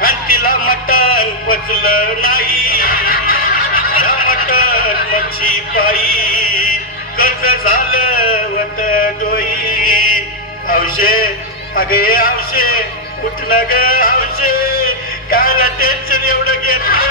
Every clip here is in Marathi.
आणि तिला मटण पचलं नाही. या मटण मच्छी पायी कर्ज झालं वत डोई. हौशे अगे हौशे उठलं ग हौशे, काय टेन्शन एवढं घेतलं.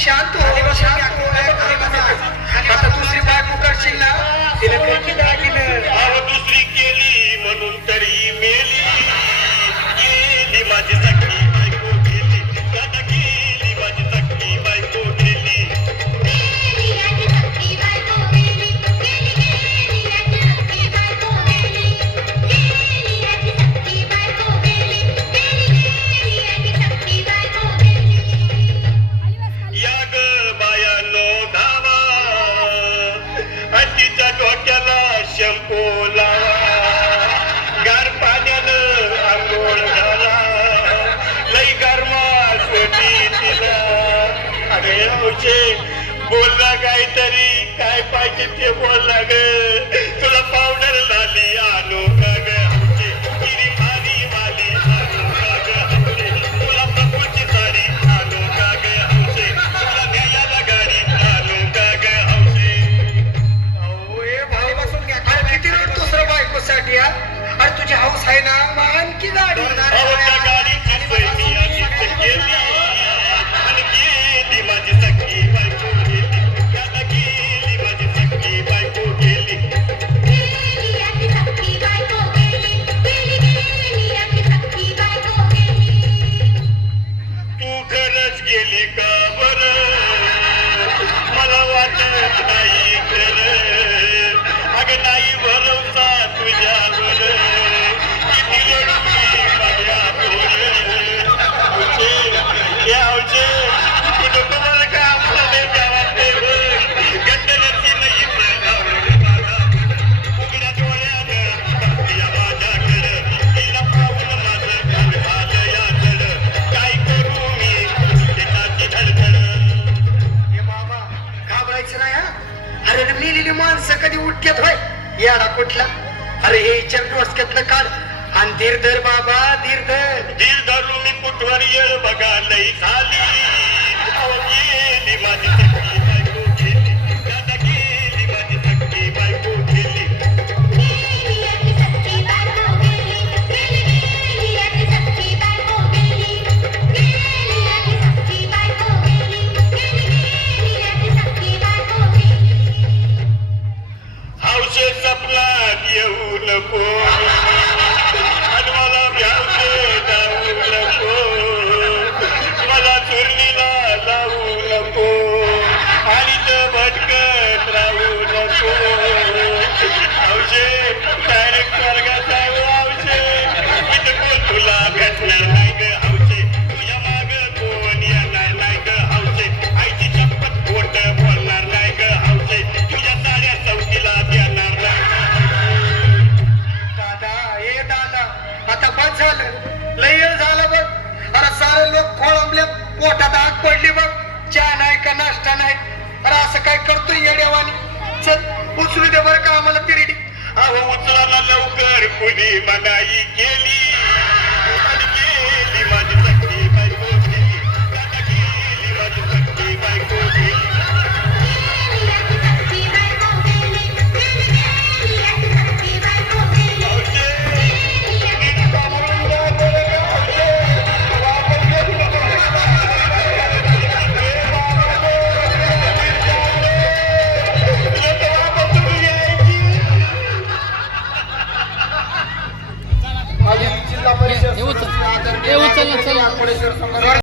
शांत हो, शांत हो. आता दुसरी बायको करशील ना, तिला काही दागिनं दुसरी केली म्हणून तरी मेली. गेली माझी सखी बायको गेली, दादा गेली माझी सखी बायको गेली. या ग बायानो धावा, तिच्या डोक्याला शंपू लावा. गार पाण्यानं आंघोळ घाला, लई गरमास होती तिला. अरे हौशे बोलला काहीतरी, काय पाहिजे ते बोलला ग. तुला पावडर लाली आणू का ग हौशे, किरी भारी वाली आणू का ग हौशे, तुला प्रभूची साडी आणू का ग हौशे, तुला न्यायाला गाडी आणू का ग हौशे. किती वेळ दुसऱ्या बायकोसाठी अरे तुझी हाऊस आहे ना, मग आणखी गाडी त्या गाडीची सोय मी आधीच केली. आणि गेली माझी सखी बायको गेली, त्याला गेली माझी सखी बायको गेली. तू खरंच गेली का बरं, मला वाटत नाही खरं. अगं नाही भरवसा तुझ्यावर, किती रडली माझ्यावर. या हौशे तू नको मला का आपल्याला गावात गंडण्याची नाही उघड्या डोळ्यानं बघतीया माझ्याकडं, तिला पाहून माझं घर झालं याचड. काय करू मी त्याची धडधड. हे बाबा घाबरायचं नाही हा. अरे रे, मेलेली माणसं कधी उठतात होय याडा कुठला. अरे हे इच्छा डोसक्यातलं काढ आणि धीर धर बाबा, धीर धर. धीर धरू मी कुठवर येळ बघा लई झाली. अहो गेली माझी सखी बायको गेली, दादा गेली माझी सखी बायको गेली. हौशे सपनात येऊ नको, आणि मला भ्यावशे जाऊ नको, मला चुरणीला लावू नको, आणि तो भटकत राहू नको. हौशे डायरेक्ट स्वर्गात जाऊ हौशे, मी तर कोण तुला भेटणार नाही ग हौशे, तुझ्या माग कोण येणार नाही ग हौशे, आईची शपथ खोट बोलणार नाही ग हौशे, तुझ्या साड्या चौकीला देणार नाही. दादा ए दादा, आता बस झालं, लय वेळ झाला बघ. अरे सारे लोक खोळंबले, पोटात आग पडली बघ. चहा नाही का नाश्ता नाही. अरे असं काय करतोय येड्यावानी. चल उचलू दे बरं का आम्हाला तिरडी. अहो उचलाला लवकर कुणी मनाई केली.